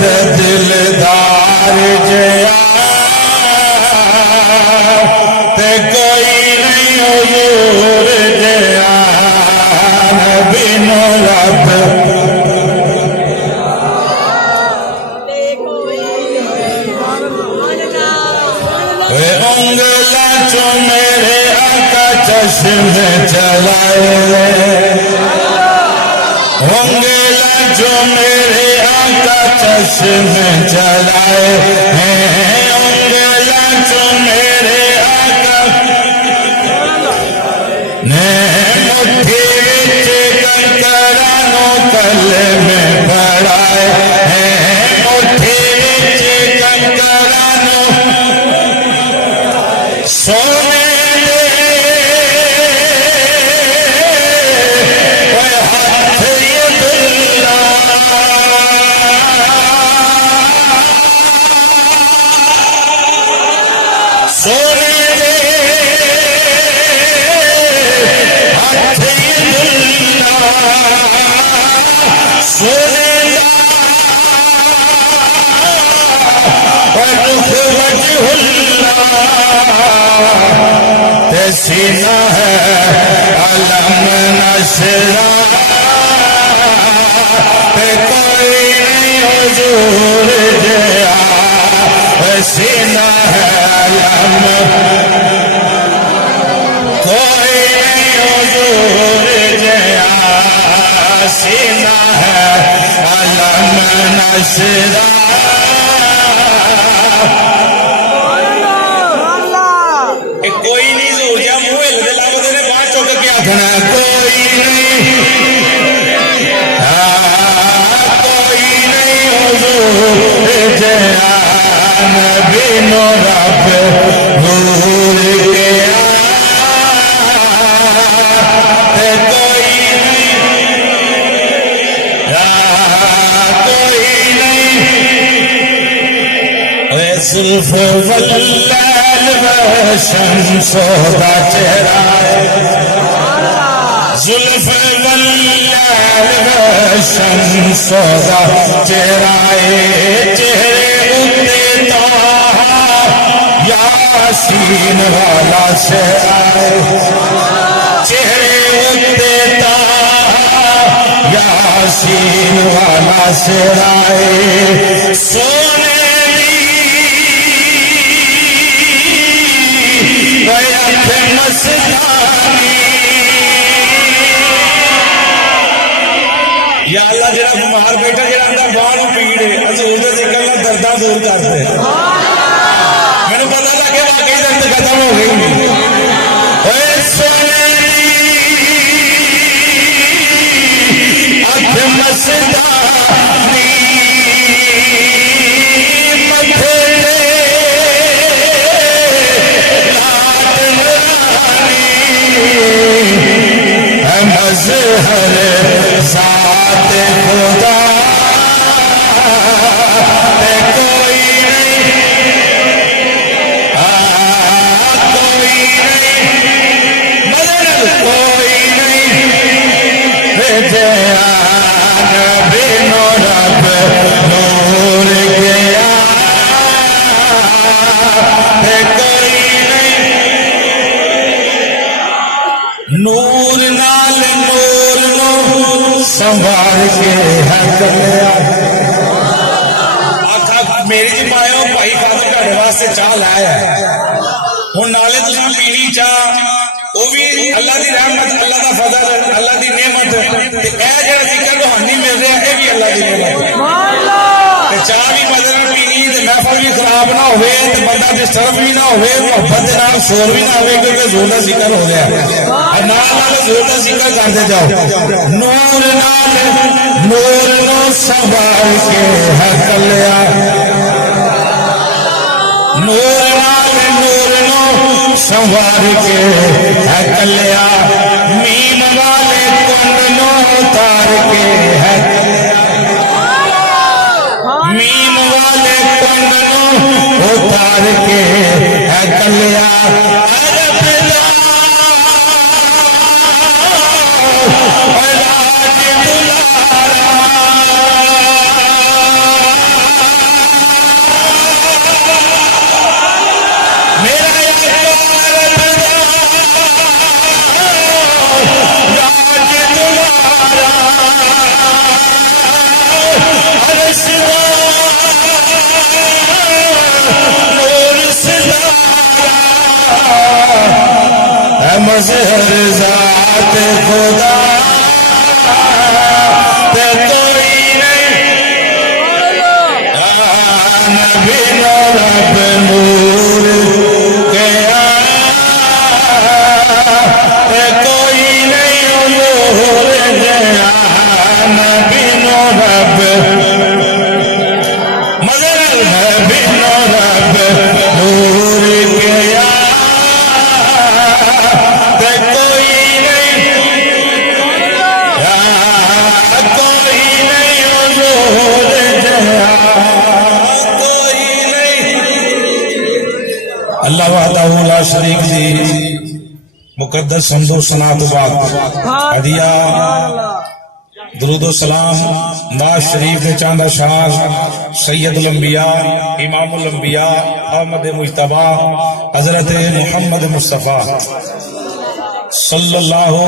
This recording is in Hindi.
दे दिलदार जया ते कोई नहीं हुजूर जया नबी नो रब उंगला चो मेरे आका चश्मे चलाए उंगला जो मेरे आका चश्मे चलाए हैं उंगला जो मेरे आका ने मुट्ठी विच कंकरानो कले में पड़ाए हैं मुट्ठी विच कंकरानो सोने सीना है अलम नशरा कोई नहीं हुजूर जया सीना है अलम कोई नहीं हुजूर जया सीना है अलम नशरा कोई नहीं जोर या मुंह हिलते लगते ने बाहर चुक के आखना कोई नहीं हुजूर जया नबी नो रब नूर के कोई नहीं जुल्फ वल्लाल शमसोदा चेहरा जुल्फ वल्लाल शमसोदा चेहरा चेहरे उत्ते ताहा यासीन वाला चेहरा चेहरे उत्ते ताहा यासीन वाला चेहरा सोने या अल्लाह जरा बीमार बेटा जरा अंदर बाहर पीड़ है हजूर दे जिक्र नाल दर्दां दूर कर दे मैंने पता था कि वाकई दर्द खत्म हो गई ओए सोनेली अख मस्तानी मज़हर ज़ात खुदा कोई नहीं जया नबी नो रब नूर गया कोई नहीं नूर नाल नूर नो संभाल के मेरी जी पायो भाई खातर ਤੁਹਾਡੇ वास्ते चाह लाया हूँ नाले तुम पीनी चाह वो भी अल्लाह की रहमत अल्लाह का फजल अल्लाह की नेमत जो जिक्र रूहानी मिल रहा है भी अल्लाह की नेमत चाह भी मदद पीनी महफल भी खराब ना हो बंदा डिस्टर्ब भी ना हो मोहब्बत के नाल शोर भी ना हो क्योंकि जोर का जिक्र हो गया नाल जोर का जिक्र करते जाओ नूर नाल नूर नो संभाल के है कलिया नूर नाल नूर नो संवार के है कलिया मीम वाले कुंड नो उतार के है मीम वाले कुंड नो उतार के है कलिया मजहर जात खुदा ते कोई नहीं, नबी रब नूर के ते कोई नहीं नूर गया, नबी रब मगर नबी रब नूर गया ते कोई नहीं, कोई नहीं नूर गया, कोई नहीं। अल्लाह वहदहू ला शरीक दी मुकद्दस हम्दो सना तो बाद हदिया दुरूदो सलाम नवाज शरीफ के चांदा शाह सैयदुल अंबिया इमामुल अंबिया अहमद मुज्तबा हजरत मुहम्मद मुस्तफा सल्लल्लाहु